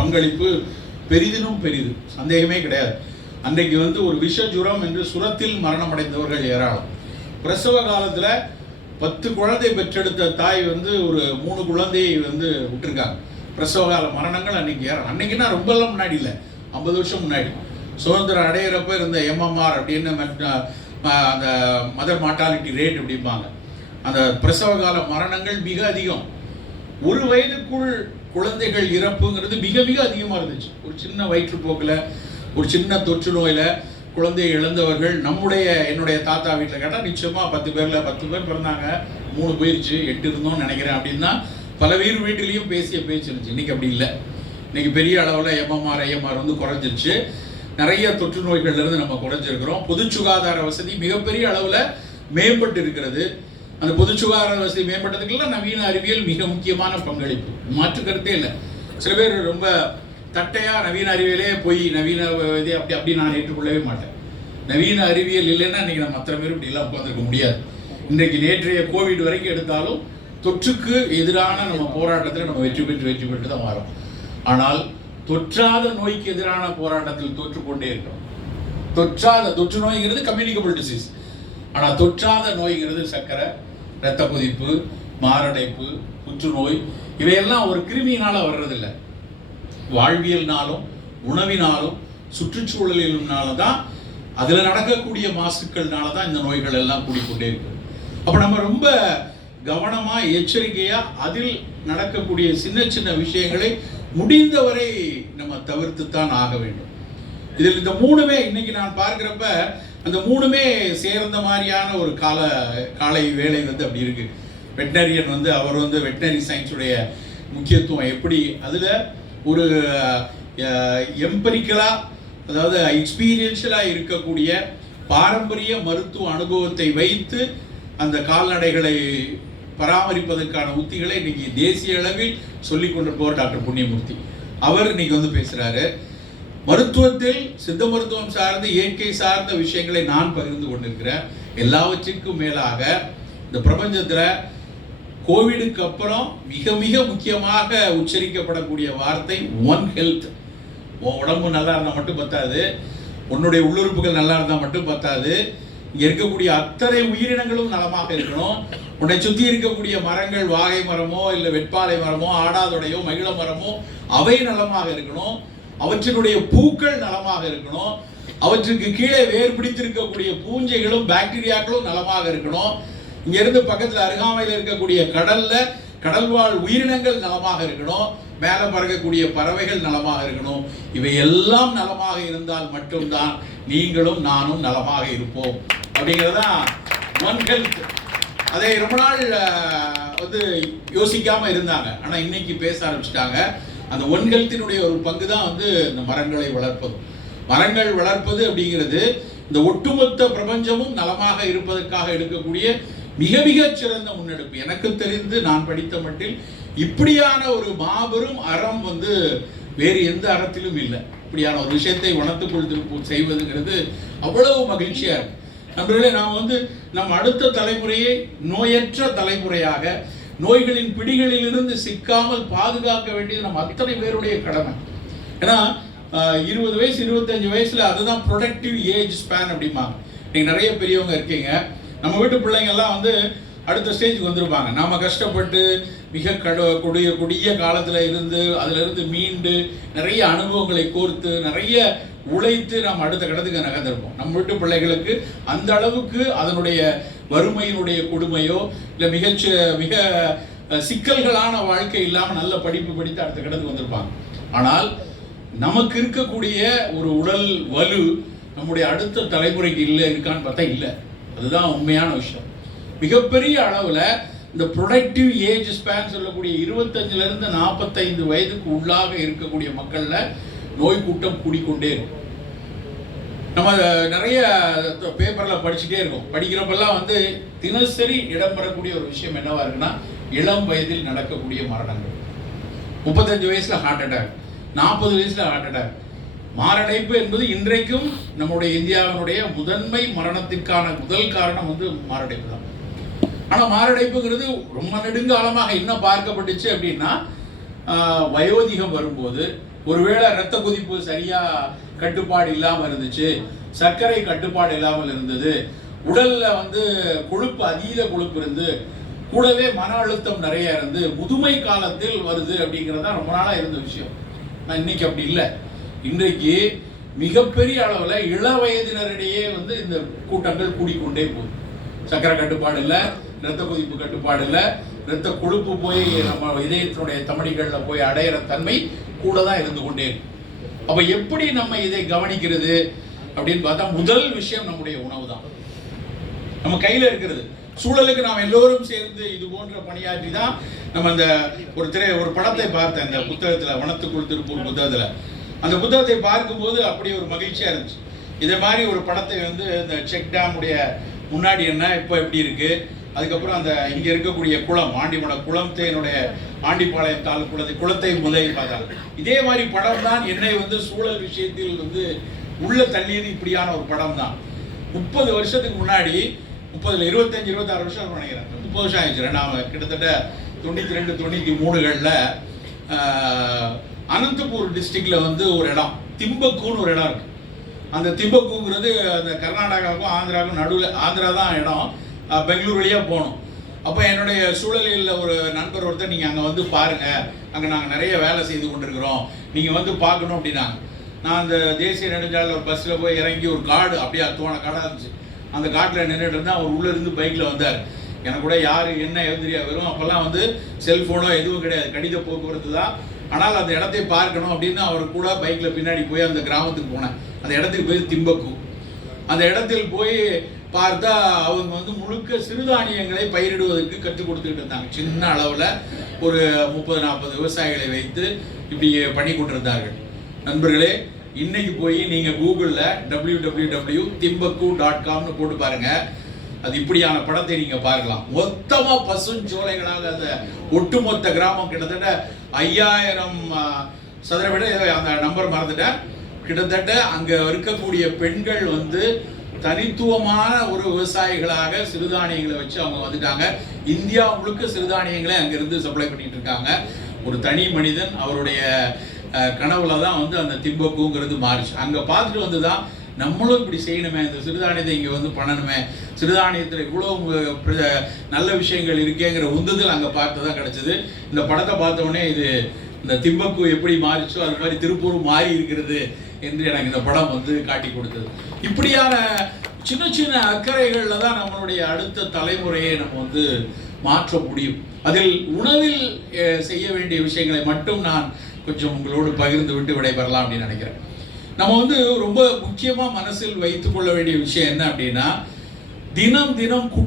பங்களிப்பு பெரிதினும் பெரிது. சந்தேகமே கிடையாது. அன்றைக்கு வந்து ஒரு விஷ ஜுரம் என்று சுரத்தில் மரணம் அடைந்தவர்கள் ஏராளம். பிரசவ காலத்தில் பத்து குழந்தை பெற்றெடுத்த தாய் வந்து ஒரு மூணு குழந்தையை வந்து விட்டுருக்காங்க. பிரசவ கால மரணங்கள் அன்னைக்கு ஏறாம் அன்னைக்குன்னா ரொம்பலாம் முன்னாடி இல்லை. ஐம்பது வருஷம் முன்னாடி. சுதந்திரம் அடையிறப்ப இருந்த எம்எம்ஆர் அப்படின்னு அந்த மதர் மார்டாலிட்டி ரேட் அப்படிம்பாங்க. அந்த பிரசவ கால மரணங்கள் மிக அதிகம். ஒரு வயதுக்குள் குழந்தைகள் இறப்புங்கிறது மிக மிக அதிகமாக இருந்துச்சு. ஒரு சின்ன வயிற்றுப்போக்கில் ஒரு சின்ன தொற்று நோயில் குழந்தையை இழந்தவர்கள் நம்முடைய என்னுடைய தாத்தா வீட்டில் கேட்டால் நிச்சயமாக பத்து பேரில் பத்து பேர் பிறந்தாங்க மூணு போயிடுச்சு எட்டு இருந்தோம்னு நினைக்கிறேன் அப்படின்னா பல பேர் வீட்டிலையும் பேசிய பேச்சு இருந்துச்சு. இன்றைக்கி அப்படி இல்லை. இன்னைக்கு பெரிய அளவில் எம்எம்ஆர் ஐஎம்ஆர் வந்து குறைஞ்சிருச்சு. நிறைய தொற்று நோய்கள்லேருந்து நம்ம குறைஞ்சிருக்கிறோம். பொது சுகாதார வசதி மிகப்பெரிய அளவில் மேம்பட்டு இருக்கிறது. அந்த பொது சுகாதார வசதி மேம்பட்டதுக்கெல்லாம் நவீன அறிவியல் மிக முக்கியமான பங்களிப்பு. மாற்று கருத்தே இல்லை. சில பேர் ரொம்ப தட்டையா நவீன அறிவியலே போய் நவீன இது அப்படி அப்படி நான் ஏற்றுக்கொள்ளவே மாட்டேன். நவீன அறிவியல் இல்லைன்னா இன்றைக்கி நம்ம அத்தனை பேரும் இப்படிலாம் உட்காந்துருக்க முடியாது. இன்றைக்கு நேற்றைய கோவிட் வரைக்கும் எடுத்தாலும் தொற்றுக்கு எதிரான நம்ம போராட்டத்தில் நம்ம வெற்றி பெற்று வெற்றி பெற்று தான் வரோம். ஆனால் தொற்றாத நோய்க்கு எதிரான போராட்டத்தில் தொற்று கொண்டே இருக்கிறோம். தொற்றாத தொற்று நோய்ங்கிறது கம்யூனிகபிள் டிசீஸ் ஆனால் தொற்றாத நோய்ங்கிறது சர்க்கரை இரத்த கொதிப்பு மாரடைப்பு புற்றுநோய் இவையெல்லாம் ஒரு கிருமியினால் வர்றதில்லை. வாழ்வியல்னாலும் உணவினாலும் சுற்றுச்சூழலினால தான் அதில் நடக்கக்கூடிய மாசுக்கள்னால தான் இந்த நோய்கள் எல்லாம் கூடிக்கொண்டே இருக்கு அப்போ நம்ம ரொம்ப கவனமாக எச்சரிக்கையாக அதில் நடக்கக்கூடிய சின்ன சின்ன விஷயங்களை முடிந்தவரை நம்ம தவிர்த்து தான் ஆக வேண்டும். இதில் இந்த மூணுமே இன்னைக்கு நான் பார்க்குறப்ப அந்த மூணுமே சேர்ந்த மாதிரியான ஒரு கால காலை வேலை வந்து அப்படி இருக்கு. வெட்டினரியன் வந்து அவர் வந்து வெட்டினரி சயின்ஸுடைய முக்கியத்துவம் எப்படி? அதில் ஒரு எம்பரிக்கலாக அதாவது எக்ஸ்பீரியன்ஷியலாக இருக்கக்கூடிய பாரம்பரிய மருத்துவ அனுபவத்தை வைத்து அந்த கால்நடைகளை பராமரிப்பதற்கான உத்திகளை இன்னைக்கு தேசிய அளவில் சொல்லிக் கொண்டிருப்பவர் டாக்டர் புண்ணியமூர்த்தி. அவர் இன்னைக்கு வந்து பேசுகிறாரு மருத்துவத்தில் சித்த மருத்துவம் சார்ந்த இயற்கை சார்ந்த விஷயங்களை நான் பகிர்ந்து கொண்டிருக்கிறேன். எல்லாவற்றிற்கும் மேலாக இந்த பிரபஞ்சத்தில் கோவிடுக்கு அப்புறம் மிக மிக முக்கியமாக உச்சரிக்கப்படக்கூடிய வார்த்தை ஒன் ஹெல்த் உன் உடம்பு நல்லா இருந்தால் மட்டும் பத்தாது. உன்னுடைய உள்ளுறுப்புகள் நல்லா இருந்தால் மட்டும் பத்தாது. இங்கே இருக்கக்கூடிய அத்தனை உயிரினங்களும் நலமாக இருக்கணும். உன்னை சுற்றி இருக்கக்கூடிய மரங்கள் வாகை மரமோ இல்லை வெட்பாலை மரமோ ஆடாதொடையோ மகிழ மரமோ அவை நலமாக இருக்கணும். அவற்றினுடைய பூக்கள் நலமாக இருக்கணும். அவற்றுக்கு கீழே வேர் பிடித்திருக்கக்கூடிய பூஞ்சைகளும் பாக்டீரியாக்களும் நலமாக இருக்கணும். இங்கிருந்து பக்கத்தில் அருகாமையில் இருக்கக்கூடிய கடல்ல கடல்வாழ் உயிரினங்கள் நலமாக இருக்கணும். மேலே பறக்கக்கூடிய பறவைகள் நலமாக இருக்கணும். இவை எல்லாம் நலமாக இருந்தால் மட்டும்தான் நீங்களும் நானும் நலமாக இருப்போம். அப்படிங்கிறதான் ஒன் ஹெல்த் அதை ரொம்ப நாள் வந்து யோசிக்காம இருந்தாங்க. ஆனா இன்னைக்கு பேச ஆரம்பிச்சிட்டாங்க. அந்த ஒன் ஹெல்த்தினுடைய ஒரு பங்கு தான் வந்து இந்த மரங்களை வளர்ப்பது. மரங்கள் வளர்ப்பது அப்படிங்கிறது இந்த ஒட்டுமொத்த பிரபஞ்சமும் நலமாக இருப்பதற்காக எடுக்கக்கூடிய மிக மிக சிறந்த முன்னெடுப்பு. எனக்கு தெரிந்து நான் படித்த மட்டில் இப்படியான ஒரு மாபெரும் அறம் வந்து வேறு எந்த அறத்திலும் இல்லை. இப்படியான ஒரு விஷயத்தை வனத்துக்குள் செய்வதுங்கிறது அவ்வளவு மகிழ்ச்சியாக இருக்கு. நண்பர்களே நாம் வந்து நம் அடுத்த தலைமுறையை நோயற்ற தலைமுறையாக நோய்களின் பிடிகளிலிருந்து சிக்காமல் பாதுகாக்க வேண்டியது நம்ம அத்தனை பேருடைய கடமை. ஏன்னா இருபது வயசு இருபத்தஞ்சு வயசுல அதுதான் ப்ரொடக்டிவ் ஏஜ் ஸ்பேன் அப்படிம்பாங்க. நீங்க நிறைய பெரியவங்க இருக்கீங்க. நம்ம வீட்டு பிள்ளைங்கள்லாம் வந்து அடுத்த ஸ்டேஜுக்கு வந்திருப்பாங்க. நாம கஷ்டப்பட்டு மிக கடு கொடிய கொடிய காலத்துல இருந்து அதுல இருந்து மீண்டு நிறைய அனுபவங்களை கோர்த்து நிறைய உழைத்து நாம் அடுத்த கடத்துக்கு நகர்ந்திருப்போம். நம்ம வீட்டு பிள்ளைகளுக்கு அந்த அளவுக்கு அதனுடைய வறுமையினுடைய கொடுமையோ இல்லை மிகச்ச மிக சிக்கல்களான வாழ்க்கை இல்லாமல் நல்ல படிப்பு படித்து அடுத்த கடத்துக்கு வந்திருப்பாங்க. ஆனால் நமக்கு இருக்கக்கூடிய ஒரு உடல் வலு நம்முடைய அடுத்த தலைமுறைக்கு இல்லை இருக்கான்னு பார்த்தா இல்லை. அதுதான் உண்மையான விஷயம். மிகப்பெரிய அளவில் இந்த ப்ரொடக்டிவ் ஏஜ் ஸ்பேன் சொல்லக்கூடிய இருபத்தஞ்சிலிருந்து நாற்பத்தைந்து வயதுக்கு உள்ளாக இருக்கக்கூடிய மக்களில் நோய் கூட்டம் கூடிக்கொண்டே இருக்கும் நம்ம நிறைய பேப்பரில் படிச்சுட்டே இருக்கோம். படிக்கிறப்பெல்லாம் வந்து தினசரி இடம்பெறக்கூடிய ஒரு விஷயம் என்னவா இருக்குன்னா இளம் வயதில் நடக்கக்கூடிய மரணங்கள். முப்பத்தஞ்சு வயசுல ஹார்ட் அட்டாக் நாற்பது வயசுல ஹார்ட் அட்டாக் மாரடைப்பு என்பது இன்றைக்கும் நம்முடைய இந்தியாவினுடைய முதன்மை மரணத்திற்கான முதல் காரணம் வந்து மாரடைப்பு தான். ஆனால் மாரடைப்புங்கிறது ரொம்ப நெடுங்காலமாக என்ன பார்க்கப்பட்டுச்சு அப்படின்னா வயோதிகம் வரும்போது ஒருவேளை இரத்த கொதிப்பு சரியா கட்டுப்பாடு இல்லாமல் இருந்துச்சு சர்க்கரை கட்டுப்பாடு இல்லாமல் இருந்தது உடல்ல வந்து கொழுப்பு அதீத கொழுப்பு இருந்து கூடவே மன அழுத்தம் நிறைய இருந்து முதுமை காலத்தில் வருது அப்படிங்கிறது தான் ரொம்ப நாளா இருந்த விஷயம். நான் இன்னைக்கு அப்படி இல்லை. இன்றைக்கு மிகப்பெரிய அளவுல இள வயதினரிடையே வந்து இந்த கூட்டங்கள் கூடிக்கொண்டே போகுது. சக்கரை கட்டுப்பாடு இல்லை இரத்த கொதிப்பு கட்டுப்பாடு இல்லை இரத்த கொழுப்பு போய் நம்ம இதயத்தினுடைய தமணிகளில் போய் அடையிற தன்மை கூட தான் இருந்து கொண்டே இருக்கு அப்ப எப்படி நம்ம இதை கவனிக்கிறது அப்படின்னு பார்த்தா முதல் விஷயம் நம்முடைய உணவு தான் நம்ம கையில இருக்கிறது. சூழலுக்கு நாம் எல்லோரும் சேர்ந்து இது போன்ற பணியாற்றி தான் நம்ம அந்த ஒரு திரை ஒரு படத்தை பார்த்தேன் அந்த புத்தகத்துல வனத்துக்குள் திருப்பூர் புத்தகத்துல. அந்த புத்தகத்தை பார்க்கும்போது அப்படி ஒரு மகிழ்ச்சியா இருந்துச்சு. இதே மாதிரி ஒரு படத்தை வந்து இந்த செக் டேமுடைய உடைய முன்னாடி என்ன இப்போ எப்படி இருக்கு? அதுக்கப்புறம் அந்த இங்க இருக்கக்கூடிய குளம் ஆண்டிமலை குளத்தை என்னுடைய ஆண்டிப்பாளையம் தாள் குளத்தை குளத்தை முதலில் பார்த்தால். இதே மாதிரி படம் தான் என்னை வந்து சூழல் விஷயத்தில் வந்து உள்ள தண்ணீர் இப்படியான ஒரு படம் தான் முப்பது வருஷத்துக்கு முன்னாடி முப்பதுல இருபத்தஞ்சு இருபத்தாறு வருஷம் நினைக்கிறேன். முப்பது வருஷம் ஆயிடுச்சு. நாம கிட்டத்தட்ட தொண்ணூத்தி ரெண்டு தொண்ணூத்தி மூணுகள்ல அனந்தபூர் டிஸ்ட்ரிக்ட்ல வந்து ஒரு இடம் திம்பக்கூன்னு ஒரு இடம் இருக்கு. அந்த திம்பக்கூங்கிறது அந்த கர்நாடகாவுக்கும் ஆந்திராவுக்கும் நடுவில் ஆந்திரா தான் இடம். பெங்களூர் வழியாக போகணும். அப்போ என்னுடைய சூழலில் ஒரு நண்பர் ஒருத்தர் நீங்கள் அங்கே வந்து பாருங்கள் அங்கே நாங்கள் நிறைய வேலை செய்து கொண்டிருக்கிறோம். நீங்கள் வந்து பார்க்கணும் அப்படின்னாங்க. நான் அந்த தேசிய நெடுஞ்சாலை ஒரு பஸ்ஸில் போய் இறங்கி ஒரு காடு அப்படியே அத்துவான காடாக இருந்துச்சு. அந்த காட்டில் நின்றுட்டு இருந்தால் அவர் உள்ளே இருந்து பைக்கில் வந்தார். எனக்கு கூட யார் என்ன எழுதுறியா வெறும் அப்போல்லாம் வந்து செல்ஃபோனோ எதுவும் கிடையாது. கடித போக்குவரத்து தான். ஆனால் அந்த இடத்தை பார்க்கணும் அப்படின்னு அவர் கூட பைக்கில் பின்னாடி போய் அந்த கிராமத்துக்கு போனேன். அந்த இடத்துக்கு போய் திம்பக்கு அந்த இடத்தில் போய் பார்த்தா அவங்க வந்து முழுக்க சிறுதானியங்களை பயிரிடுவதற்கு கற்றுக் கொடுத்துக்கிட்டு இருந்தாங்க. சின்ன அளவில் ஒரு முப்பது நாற்பது விவசாயிகளை வைத்து இப்படி பண்ணி கொண்டிருந்தார்கள். நண்பர்களே இன்னைக்கு போய் நீங்கள் கூகுளில் டபிள்யூ டபிள்யூ டபிள்யூ திம்பக்கு டாட் காம்னு போட்டு பாருங்க. அது இப்படியான படத்தை நீங்கள் பார்க்கலாம். மொத்தமாக பசுஞ்சோலைகளாக அந்த ஒட்டுமொத்த கிராமம் கிட்டத்தட்ட ஐயாயிரம் சதுர விட அந்த நம்பர் மறந்துட்டேன். கிட்டத்தட்ட அங்கே இருக்கக்கூடிய பெண்கள் வந்து தனித்துவமான ஒரு விவசாயிகளாக சிறுதானியங்களை வச்சு அவங்க வந்துட்டாங்க. இந்தியா முழுக்க சிறுதானியங்களை அங்கிருந்து சப்ளை பண்ணிட்டு இருக்காங்க. ஒரு தனி மனிதன் அவருடைய கனவுல தான் வந்து அந்த திம்பக்குங்கிறது மாறிச்சு. அங்கே பார்த்துட்டு வந்து தான் நம்மளும் இப்படி செய்யணுமே இந்த சிறுதானியத்தை இங்கே வந்து பண்ணணுமே சிறுதானியத்தில் இவ்வளோ பிர- நல்ல விஷயங்கள் இருக்கேங்கிற உந்துதல் அங்கே பார்த்து தான் கிடச்சிது. இந்த படத்தை பார்த்தோடனே இது இந்த திம்பக்கு எப்படி மாறிச்சோ அது மாதிரி திருப்பூர் மாறி இருக்கிறது. என்று எனக்கு இந்த படம் வந்து காட்டி கொடுத்தது. இப்படியான சின்ன சின்ன அக்கறைகளில் தான் நம்மளுடைய அடுத்த தலைமுறையை நம்ம வந்து மாற்ற முடியும். அதில் உணவில் செய்ய வேண்டிய விஷயங்களை மட்டும் நான் கொஞ்சம் உங்களோடு பகிர்ந்து விட்டு விடைபெறலாம் அப்படின்னு நினைக்கிறேன். நம்ம வந்து ரொம்ப முக்கியமாக மனசில் வைத்துக்கொள்ள வேண்டிய விஷயம் என்ன அப்படின்னா தினம் தினம்